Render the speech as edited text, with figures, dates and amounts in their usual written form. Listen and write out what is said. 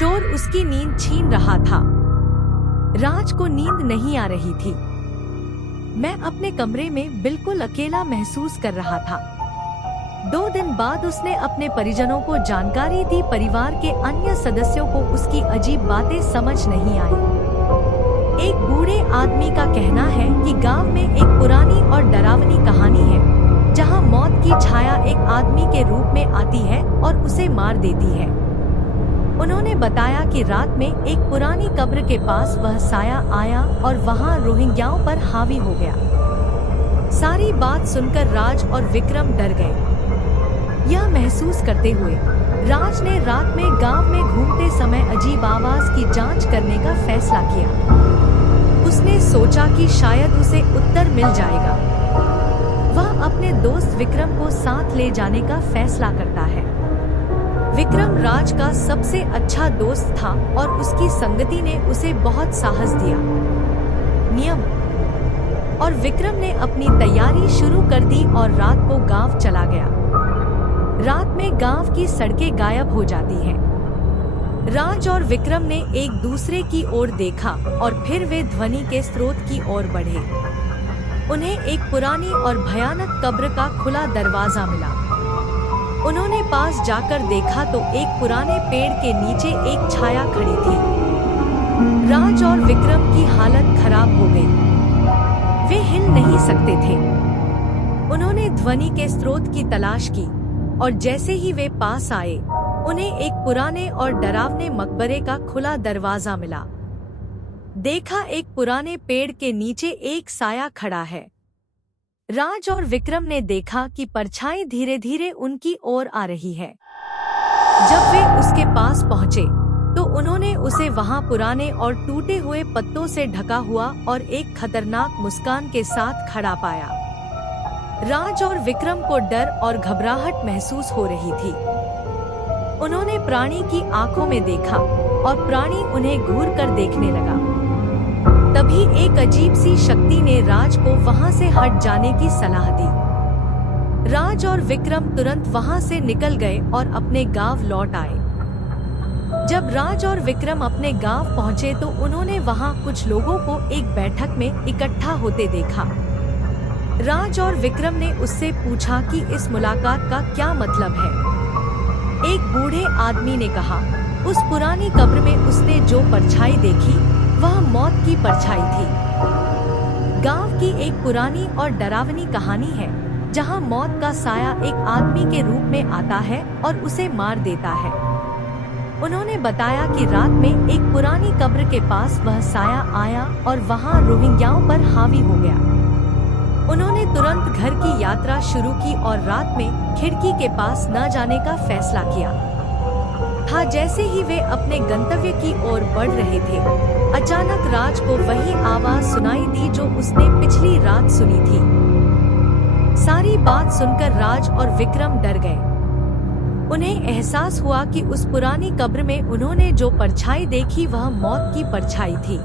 शोर उसकी नींद छीन रहा था। राज को नींद नहीं आ रही थी। मैं अपने कमरे में बिल्कुल अकेला महसूस कर रहा था। 2 दिन बाद उसने अपने परिजनों को जानकारी दी। परिवार के अन्य सदस्यों को उसकी अजीब बातें समझ नहीं आई। एक बूढ़े आदमी का कहना है कि गांव में एक पुरानी और डरावनी कहानी है, जहां मौत की छाया एक आदमी के रूप में आती है और उसे मार देती है। उन्होंने बताया कि रात में एक पुरानी कब्र के पास वह साया आया और वहां रोहिंग्याओं पर हावी हो गया। सारी बात सुनकर राज और विक्रम डर गए। यह महसूस करते हुए राज ने रात में गांव में घूमते समय अजीब आवाज की जांच करने का फैसला किया। उसने सोचा कि शायद उसे उत्तर मिल जाएगा। वह अपने दोस्त विक्रम को साथ ले जाने का फैसला करता है। विक्रम राज का सबसे अच्छा दोस्त था और उसकी संगति ने उसे बहुत साहस दिया। नियम और विक्रम ने अपनी तैयारी शुरू कर दी और रात को गांव चला गया। रात में गांव की सड़कें गायब हो जाती हैं। राज और विक्रम ने एक दूसरे की ओर देखा और फिर वे ध्वनि के स्रोत की ओर बढ़े। उन्हें एक पुरानी और भयानक कब्र का खुला दरवाजा मिला। उन्होंने पास जाकर देखा तो एक पुराने पेड़ के नीचे एक छाया खड़ी थी। राज और विक्रम की हालत खराब हो गई। वे हिल नहीं सकते थे। उन्होंने ध्वनि के स्रोत की तलाश की और जैसे ही वे पास आए, उन्हें एक पुराने और डरावने मकबरे का खुला दरवाजा मिला। देखा एक पुराने पेड़ के नीचे एक साया खड़ा है। राज और विक्रम ने देखा कि परछाई धीरे धीरे उनकी ओर आ रही है। जब वे उसके पास पहुंचे तो उन्होंने उसे वहां पुराने और टूटे हुए पत्तों से ढका हुआ और एक खतरनाक मुस्कान के साथ खड़ा पाया। राज और विक्रम को डर और घबराहट महसूस हो रही थी। उन्होंने प्राणी की आंखों में देखा और प्राणी उन्हें घूर कर देखने लगा। तभी एक अजीब सी शक्ति ने राज को वहां से हट जाने की सलाह दी। राज और विक्रम तुरंत वहां से निकल गए और अपने गांव लौट आए। जब राज और विक्रम अपने गांव पहुंचे तो उन्होंने वहां कुछ लोगों को एक बैठक में इकट्ठा होते देखा। राज और विक्रम ने उससे पूछा कि इस मुलाकात का क्या मतलब है। एक बूढ़े आदमी ने कहा, उस पुरानी कब्र में उसने जो परछाई देखी वह मौत की परछाई थी। गांव की एक पुरानी और डरावनी कहानी है, जहां मौत का साया एक आदमी के रूप में आता है और उसे मार देता है। उन्होंने बताया कि रात में एक पुरानी कब्र के पास वह साया आया और वहां रोहिंग्याओं पर हावी हो गया। उन्होंने तुरंत घर की यात्रा शुरू की और रात में खिड़की के पास न जाने का फैसला किया था। जैसे ही वे अपने गंतव्य की ओर बढ़ रहे थे, अचानक राज को वही आवाज सुनाई दी जो उसने पिछली रात सुनी थी। सारी बात सुनकर राज और विक्रम डर गए। उन्हें एहसास हुआ कि उस पुरानी कब्र में उन्होंने जो परछाई देखी वह मौत की परछाई थी।